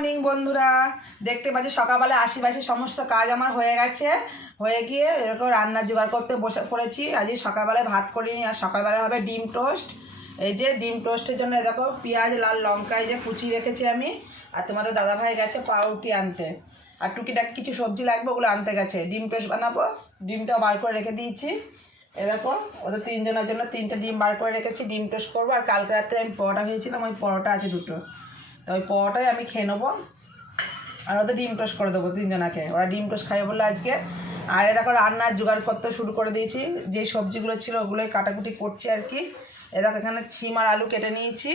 Morning বন্ধুরা। দেখতে পাচ্ছি সকালবেলা আশিপাশি সমস্ত কাজ আমার হয়ে গেছে। হয়ে গিয়ে এরকম রান্না জোগাড় করতে বসে পড়েছি। আজকে সকালবেলায় ভাত করিনি আর সকালবেলায় হবে ডিম টোস্ট। এই যে ডিম টোস্টের জন্য দেখো পেঁয়াজ, লাল লঙ্কা, এই যে কুচি রেখেছি আমি। আর তোমাদের দাদাভাই গেছে পাউরুটি আনতে। আর টুকিটাক কিছু সবজি লাগবে ওগুলো আনতে গেছে। ডিম টোস্ট বানাবো, ডিমটাও বার করে রেখে দিয়েছি। এরকম ওদের তিনজনের জন্য তিনটে ডিম বার করে রেখেছি, ডিম টোস্ট করব। আর কালকে রাত্রে আমি পরোটা ভেবেছিলাম, ওই পরোটা আছে দুটো। ওই পরোটাই আমি খেয়ে নেব। আর ওদের ডিম টোস্ট করে দেবো তিনজনাকে। ওরা ডিম টোস্ট খাবে বলল আজকে। আর এ দেখো রান্নার জোগাড় করতে শুরু করে দিয়েছি। যে সবজিগুলো ছিল ওগুলোই কাটাকুটি করছি আর কি। এ দেখো এখানে ছিম আর আলু কেটে নিয়েছি।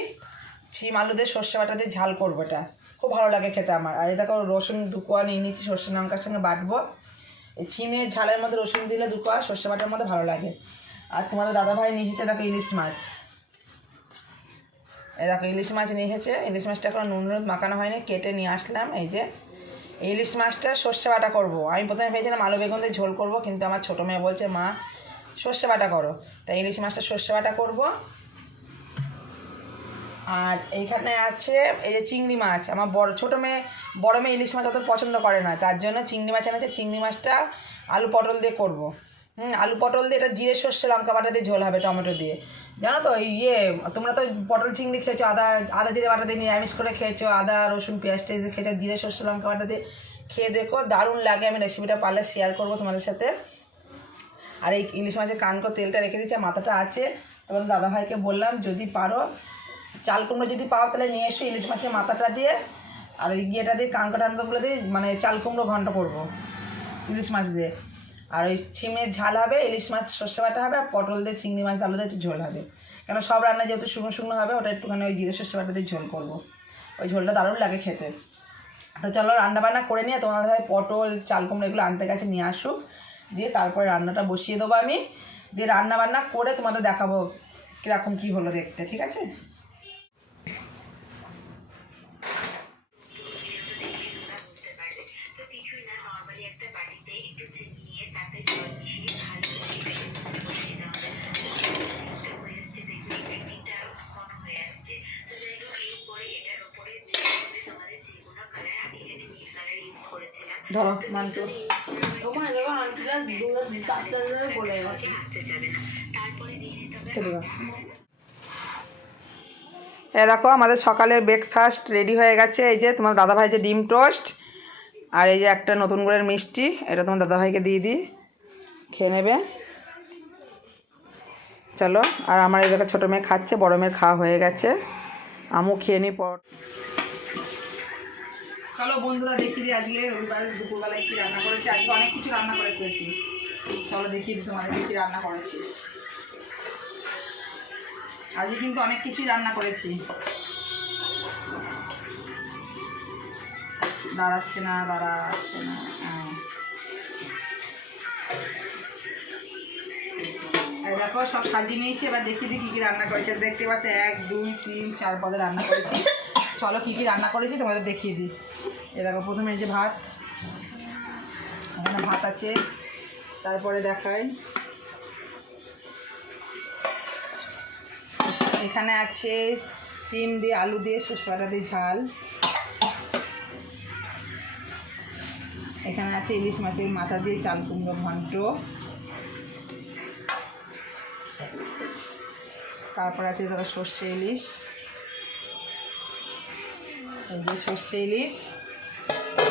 ছিম, আলু দিয়ে সর্ষে বাটা দিয়ে ঝাল করব এটা। খুব ভালো লাগে খেতে আমার। আর এই দেখো রসুন দুকোয়া নিয়ে নিয়েছি, সর্ষে লঙ্কার সঙ্গে বাটবো। এই চিমের ঝালের মধ্যে রসুন দিলে দুকোয়া সর্ষে বাটার মধ্যে ভালো লাগে। আর তোমাদের দাদাভাই নিয়ে এসেছে, দেখো ইলিশ মাছ। দেখো, ইলিশ মাছ নিয়ে এসেছে। ইলিশ মাছটা এখন নুন নুন মাখানো হয়নি, কেটে নিয়ে আসলাম, এই যে। ইলিশ মাছটা সর্ষে বাটা করব। আমি প্রথমে ভেবেছিলাম আলু বেগুন দিয়ে ঝোল করব, কিন্তু আমার ছোটো মেয়ে বলছে, মা, সর্ষে বাটা করো। তাই ইলিশ মাছটা সর্ষে বাটা করব। আর এইখানে আছে, এই যে চিংড়ি মাছ। আমার বড়, ছোটো মেয়ে, বড় মেয়ে ইলিশ মাছ অত পছন্দ করে না, তার জন্য চিংড়ি মাছ এনেছে। চিংড়ি মাছটা আলু পটল দিয়ে করব। হুম, আলু পটল দিয়ে এটা জিরে সর্ষে, লঙ্কা বাটা দিয়ে ঝোল হবে টমেটো দিয়ে। জানো তো, এই ইয়ে তোমরা তো পটল চিংড়ি খেয়েছো, আদা আদা জিরে বাটা দিয়ে নিরামিষ করে খেয়েছো, আদা, রসুন, পেঁয়াজ দিয়ে খেয়েছো, জিরে সর্ষে, লঙ্কা বাটা দিয়ে খেয়ে দেখো, দারুণ লাগে। আমি রেসিপিটা পারলে শেয়ার করব তোমাদের সাথে। আর এই ইলিশ মাছের কানকো তেলটা রেখে দিচ্ছে মাথাটা আছে। তোমাদের দাদাভাইকে বললাম, যদি পারো, চাল কুমড়ো যদি পাও, তাহলে নিয়ে এসো ইলিশ মাছের মাথাটা দিয়ে। আর ইয়েটা দিয়ে কানকো টানকোগুলো দিয়ে মানে চাল কুমড়ো ঘন্ট করব, ইলিশ মাছ দিয়ে। আর ওই ছিমের ঝাল হবে, ইলিশ মাছ, সর্ষে বাটা হবে, আর পটল দিয়ে, চিংড়ি মাছ, আলু দিয়ে একটু ঝোল হবে। কেন সব রান্না যেহেতু শুকনো শুকনো হবে, ওটা একটুখানি ওই জিরে সর্ষে বাটা দিয়ে ঝোল করব। ওই ঝোলটা দারুণ লাগে খেতে। তো চলো রান্না বান্না করে নিয়ে তোমাদের হয় পটল, চাল, কুমড়ো এগুলো আনতে গেছে, নিয়ে আসুক। দিয়ে তারপরে রান্নাটা বসিয়ে দেবো আমি। দিয়ে রান্না বান্না করে তোমাদের দেখাবো কীরকম কী হলো দেখতে, ঠিক আছে? ধরো মান্টু ওখানে ধরে এ দেখো আমাদের সকালের ব্রেকফাস্ট রেডি হয়ে গেছে। এই যে তোমার দাদাভাই যে ডিম টোস্ট আর এই যে একটা নতুন গুড়ের মিষ্টি এটা তোমার দাদাভাইকে দিয়ে দিই। খেয়ে নেবে। চলো আর আমার এই দেখো ছোটো মেয়ে খাচ্ছে বড় মেয়ের খাওয়া হয়ে গেছে। আমও খেয়ে নিই পর চলো বন্ধুরা দেখি দিই আজকে রবিবার দুপুরবেলায় কী রান্না করেছি। আজকে অনেক কিছু রান্না করে করেছি চলো দেখি তোমাদের কী রান্না করেছি। আজকে কিন্তু অনেক কিছুই রান্না করেছি। দাঁড়াচ্ছে না দাঁড়াচ্ছে না হ্যাঁ। দেখো, সব সাজিয়ে নিয়েছি। এবার দেখি কী কী রান্না করেছে। দেখতে পাচ্ছি, এক, দুই, তিন, চার পদে রান্না করেছি। চলো কী কী রান্না করেছি তোমাদের দেখিয়ে দিই। এ দেখো, প্রথমে এই যে ভাত। এখানে ভাত আছে। তারপরে দেখাই। এখানে আছে সিম দিয়ে আলু দিয়ে সর্ষে দিয়ে ঝাল। এখানে আছে ইলিশ মাছের মাথা দিয়ে চাল কুমড়ো ঘন্ট। তারপর আছে ধরো সর্ষে ইলিশ। এই যে সর্ষে ইলিশ।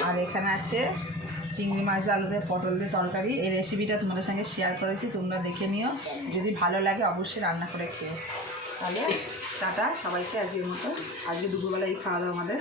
আর এখানে আছে চিংড়ি মাছ আলু দিয়ে পটল দিয়ে তরকারি। এই রেসিপিটা তোমাদের সঙ্গে শেয়ার করেছি, তোমরা দেখে নিও। যদি ভালো লাগে অবশ্যই রান্না করে খেও। তাহলে টাটা সবাইকে আজকের মতো। আজকে দুপুরবেলা এই খাওয়া দাওয়া আমাদের।